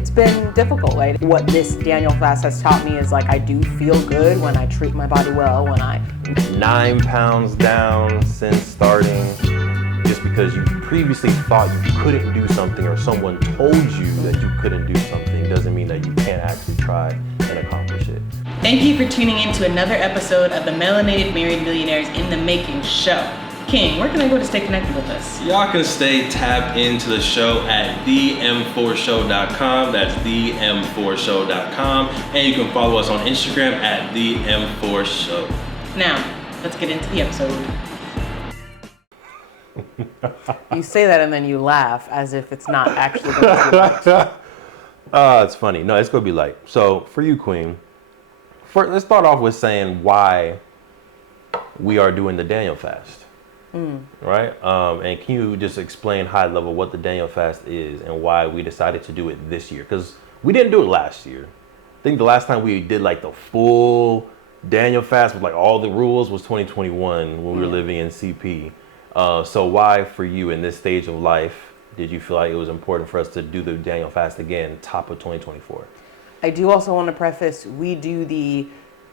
it's been difficult. Like what this Daniel fast has taught me is like I do feel good when I treat my body well, when I 9 pounds down since starting. Just because you previously thought you couldn't do something or someone told you that you couldn't do something doesn't mean that you can't actually try and accomplish it. Thank you for tuning in to another episode of the Melanated Married Millionaires in the Making show. King, where can I go to stay connected with us? Y'all can stay tapped into the show at them4show.com. That's them4show.com. And you can follow us on Instagram at them4show. Now, let's get into the episode. You say that and then you laugh as if it's not actually going to be light. It's funny. No, it's going to be light. So for you, Queen, let's start off with saying why we are doing the Daniel fast. Right? And can you just explain high level what the Daniel fast is and why we decided to do it this year? Because we didn't do it last year. I think the last time we did like the full Daniel fast with like all the rules was 2021 when we were living in CP. So why for you in this stage of life did you feel like it was important for us to do the Daniel fast again, top of 2024? I do also want to preface, we do the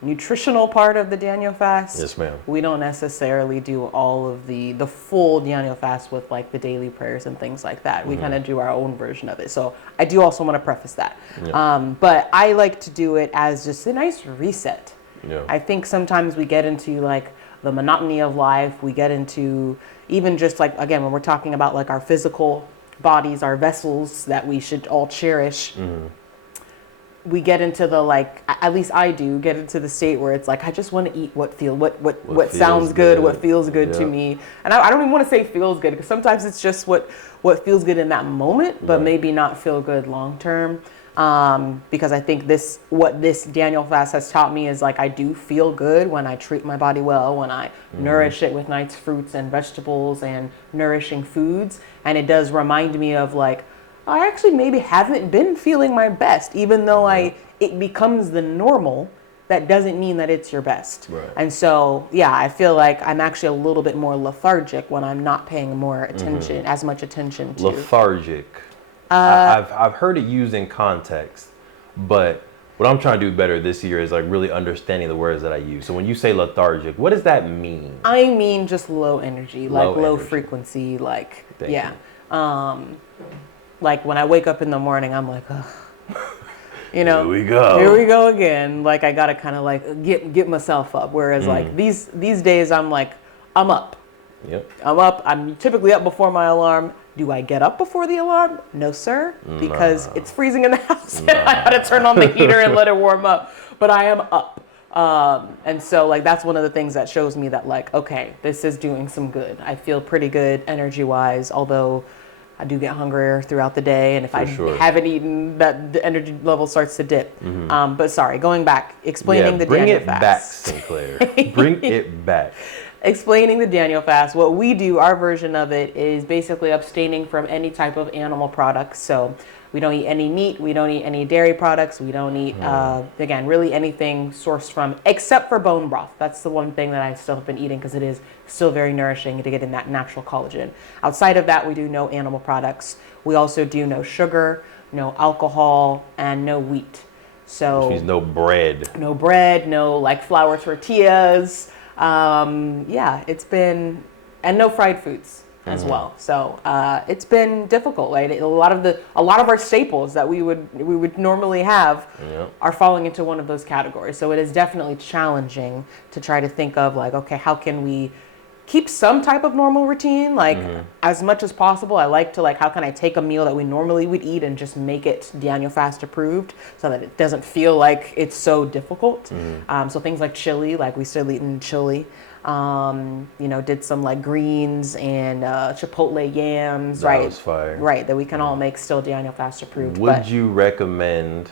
nutritional part of the Daniel fast. Yes, ma'am. We don't necessarily do all of the full Daniel fast with like the daily prayers and things like that. We kind of do our own version of it. So I do also want to preface that. Yeah. But I like to do it as just a nice reset. Yeah. I think sometimes we get into like the monotony of life. We get into even just like, again, when we're talking about like our physical bodies, our vessels that we should all cherish. We get into the like, at least I do get into the state where it's like I just want to eat what sounds good, what feels good to me, and I don't even want to say feels good because sometimes it's just what feels good in that moment, but maybe not feel good long term. Because I think what this Daniel fast has taught me is like I do feel good when I treat my body well, when I nourish it with nice fruits and vegetables and nourishing foods, and it does remind me of like, I actually maybe haven't been feeling my best, even though it becomes the normal. That doesn't mean that it's your best. Right. And so, yeah, I feel like I'm actually a little bit more lethargic when I'm not paying more attention, as much attention to. Lethargic. I've heard it used in context, but what I'm trying to do better this year is like really understanding the words that I use. So when you say lethargic, what does that mean? I mean just low energy, low frequency, like, Thank you. Like when I wake up in the morning, I'm like, ugh. You know, here we go again. Like I gotta kind of like get myself up. Whereas like these days, I'm like, I'm up. Yep. I'm up. I'm typically up before my alarm. Do I get up before the alarm? No, sir, because it's freezing in the house. And I gotta turn on the heater and let it warm up. But I am up. And so like that's one of the things that shows me that like, okay, this is doing some good. I feel pretty good energy wise, although I do get hungrier throughout the day, and if haven't eaten, that the energy level starts to dip. But sorry, going back, explaining the Daniel fast. Bring it back, Sinclair. Bring it back. Explaining the Daniel fast. What we do, our version of it, is basically abstaining from any type of animal products. So we don't eat any meat, we don't eat any dairy products, we don't eat, again, really anything sourced from, except for bone broth. That's the one thing that I still have been eating because it is still very nourishing to get in that natural collagen. Outside of that, we do no animal products. We also do no sugar, no alcohol, and no wheat. So which means no bread. No bread, no like flour tortillas. It's been, and no fried foods as well. So it's been difficult. Like a lot of our staples that we would normally have are falling into one of those categories. So it is definitely challenging to try to think of like, okay, how can we keep some type of normal routine? Like as much as possible, I like to like, how can I take a meal that we normally would eat and just make it Daniel fast approved so that it doesn't feel like it's so difficult. So things like chili, like we started eating chili. Did some like greens and chipotle yams, that was fire. Right, that we can all make still Daniel fast approved. Would you recommend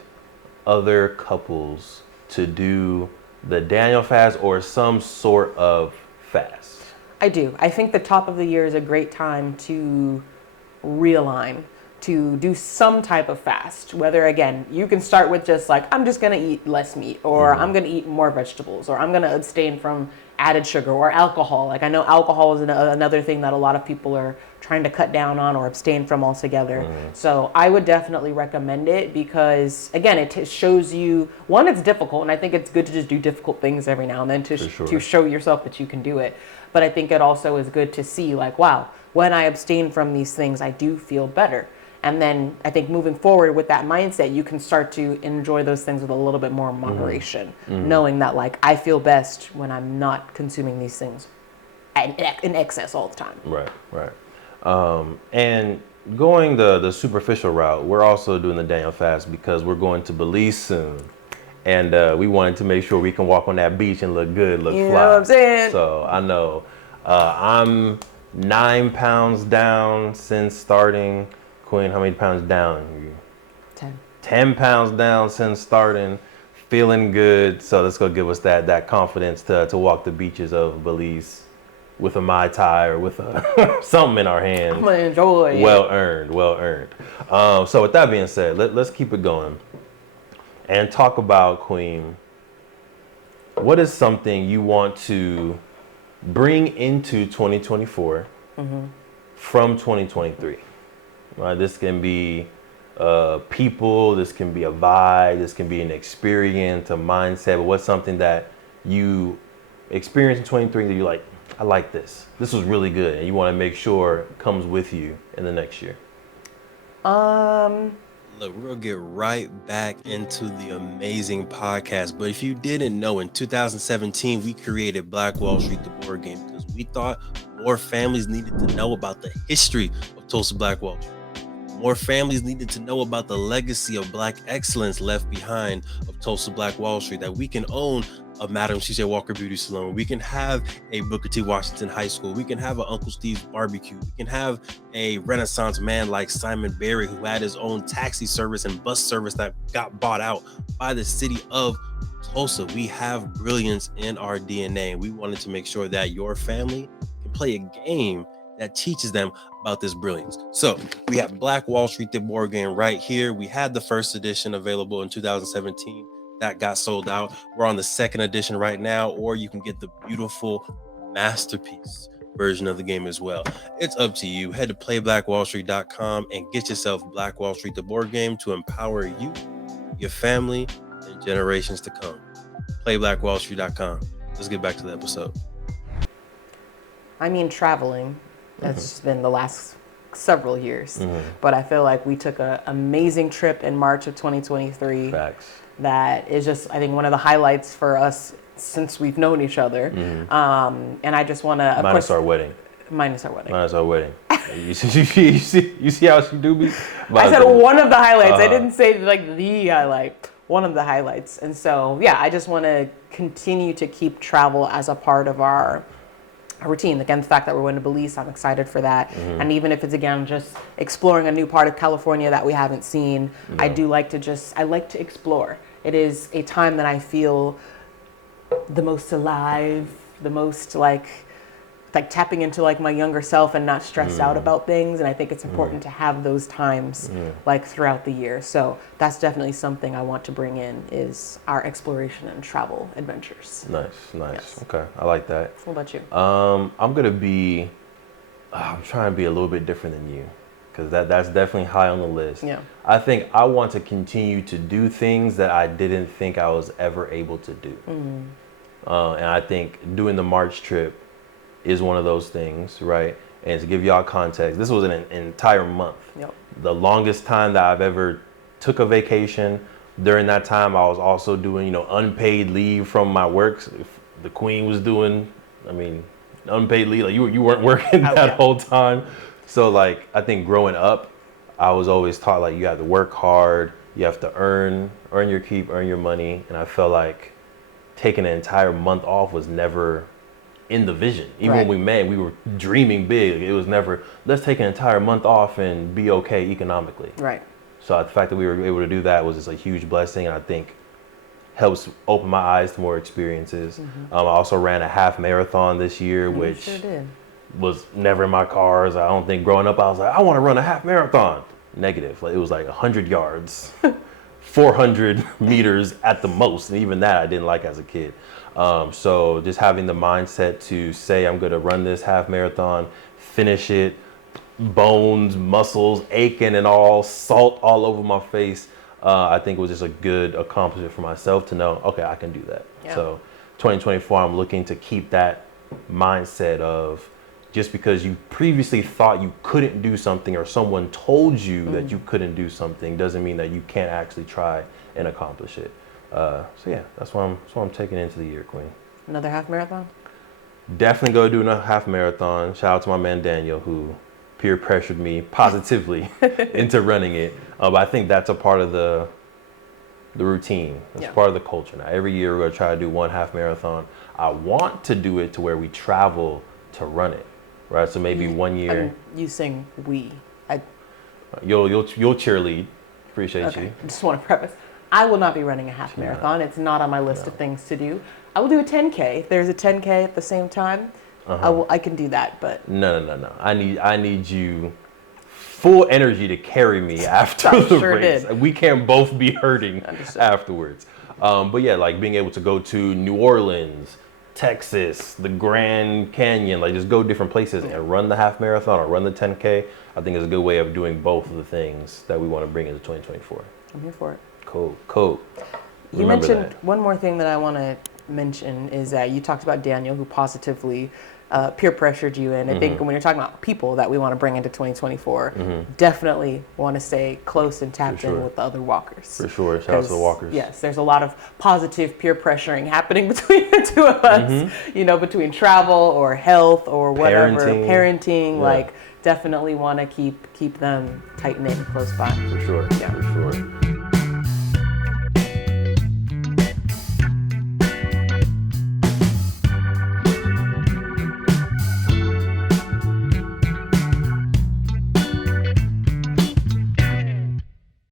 other couples to do the Daniel fast or some sort of fast? I do. I think the top of the year is a great time to realign, to do some type of fast. Whether, again, you can start with just like, I'm just going to eat less meat, or I'm going to eat more vegetables, or I'm going to abstain from added sugar or alcohol. Like I know alcohol is another thing that a lot of people are trying to cut down on or abstain from altogether. So I would definitely recommend it because, again, it shows you, one, it's difficult, and I think it's good to just do difficult things every now and then to show yourself that you can do it. But I think it also is good to see, like, wow, when I abstain from these things, I do feel better. And then I think moving forward with that mindset, you can start to enjoy those things with a little bit more moderation, knowing that, like, I feel best when I'm not consuming these things in excess all the time. Right. And going the superficial route, we're also doing the Daniel fast because we're going to Belize soon. And we wanted to make sure we can walk on that beach and look good, look fly. You know what I'm saying? So I know I'm 9 pounds down since starting. Queen, how many pounds down? 10. 10 pounds down since starting. Feeling good. So that's going to give us that confidence to walk the beaches of Belize with a Mai Tai or with something in our hands. I'm going to enjoy it. Well earned. So with that being said, let's keep it going. And talk about, Queen, what is something you want to bring into 2024 from 2023? This can be people, this can be a vibe, this can be an experience, a mindset, but what's something that you experienced in 23 that you're like, I like this. This was really good, and you want to make sure it comes with you in the next year? Look, we're going to get right back into the amazing podcast. But if you didn't know, in 2017, we created Black Wall Street, the board game, because we thought more families needed to know about the history of Tulsa Black Wall Street. More families needed to know about the legacy of Black excellence left behind of Tulsa Black Wall Street, that we can own a Madam C.J. Walker Beauty Salon. We can have a Booker T. Washington High School. We can have an Uncle Steve's Barbecue. We can have a Renaissance man like Simon Berry, who had his own taxi service and bus service that got bought out by the city of Tulsa. We have brilliance in our DNA. We wanted to make sure that your family can play a game that teaches them about this brilliance. So we have Black Wall Street, the board game, right here. We had the first edition available in 2017. That got sold out. We're on the second edition right now, or you can get the beautiful masterpiece version of the game as well. It's up to you. Head to playblackwallstreet.com and get yourself Black Wall Street, the board game, to empower you, your family, and generations to come. Playblackwallstreet.com. Let's get back to the episode. I mean, traveling. That's just been the last several years. But I feel like we took an amazing trip in March of 2023. Facts. That is just, I think, one of the highlights for us since we've known each other. And I just want to... Minus our wedding. You see how she do me? I said one of the highlights. I didn't say like the highlight. One of the highlights. And so, yeah, I just want to continue to keep travel as a part of our routine. Again, the fact that we're going to Belize, I'm excited for that. And even if it's, again, just exploring a new part of California that we haven't seen, I like to explore. It is a time that I feel the most alive, the most like tapping into like my younger self and not stressed out about things. And I think it's important to have those times like throughout the year. So that's definitely something I want to bring in, is our exploration and travel adventures. Nice. Yes. Okay, I like that. What about you? I'm trying to be a little bit different than you, because that's definitely high on the list. Yeah. I think I want to continue to do things that I didn't think I was ever able to do. And I think doing the March trip is one of those things, right? And to give y'all context, this was an entire month. The longest time that I've ever took a vacation. During that time, I was also doing, unpaid leave from my work. If the Queen was doing, unpaid leave, like you weren't working that whole time. So like, I think growing up, I was always taught like you have to work hard, you have to earn your keep, earn your money. And I felt like taking an entire month off was never in the vision. Even when we met, we were dreaming big. It was never, let's take an entire month off and be okay economically. Right. So the fact that we were able to do that was just a huge blessing, and I think helps open my eyes to more experiences. I also ran a half marathon this year, which sure did. Was never in my cars. I don't think growing up I was like, I want to run a half marathon. Negative. Like, it was like 100 yards 400 meters at the most. And even that I didn't like as a kid. So just having the mindset to say, I'm going to run this half marathon, finish it, bones, muscles aching and all, salt all over my face. I think it was just a good accomplishment for myself to know, okay, I can do that. Yeah. So 2024, I'm looking to keep that mindset of just because you previously thought you couldn't do something or someone told you that you couldn't do something doesn't mean that you can't actually try and accomplish it. So yeah, that's what I'm taking into the year, Queen. Another half marathon? Definitely go do another half marathon. Shout out to my man Daniel, who peer pressured me positively into running it. But I think that's a part of the routine. It's part of the culture now. Every year we're gonna try to do one half marathon. I want to do it to where we travel to run it, right? So maybe one year. You sing we. You'll cheerlead. Appreciate you. I just want to preface. I will not be running a half marathon. It's not on my list of things to do. I will do a 10K. If there's a 10K at the same time, I can do that. But no. I need you full energy to carry me after the race. We can't both be hurting afterwards. But yeah, like being able to go to New Orleans, Texas, the Grand Canyon, like just go different places and run the half marathon or run the 10K. I think is a good way of doing both of the things that we want to bring into 2024. I'm here for it. Cool. You mentioned one more thing that I want to mention is that you talked about Daniel, who positively peer pressured you. And I think when you're talking about people that we want to bring into 2024, definitely want to stay close and tapped in with the other walkers. For sure. Shout out to the walkers. Yes, there's a lot of positive peer pressuring happening between the two of us, between travel or health or whatever, parenting, like definitely want to keep them tight knit close by. For sure. Yeah.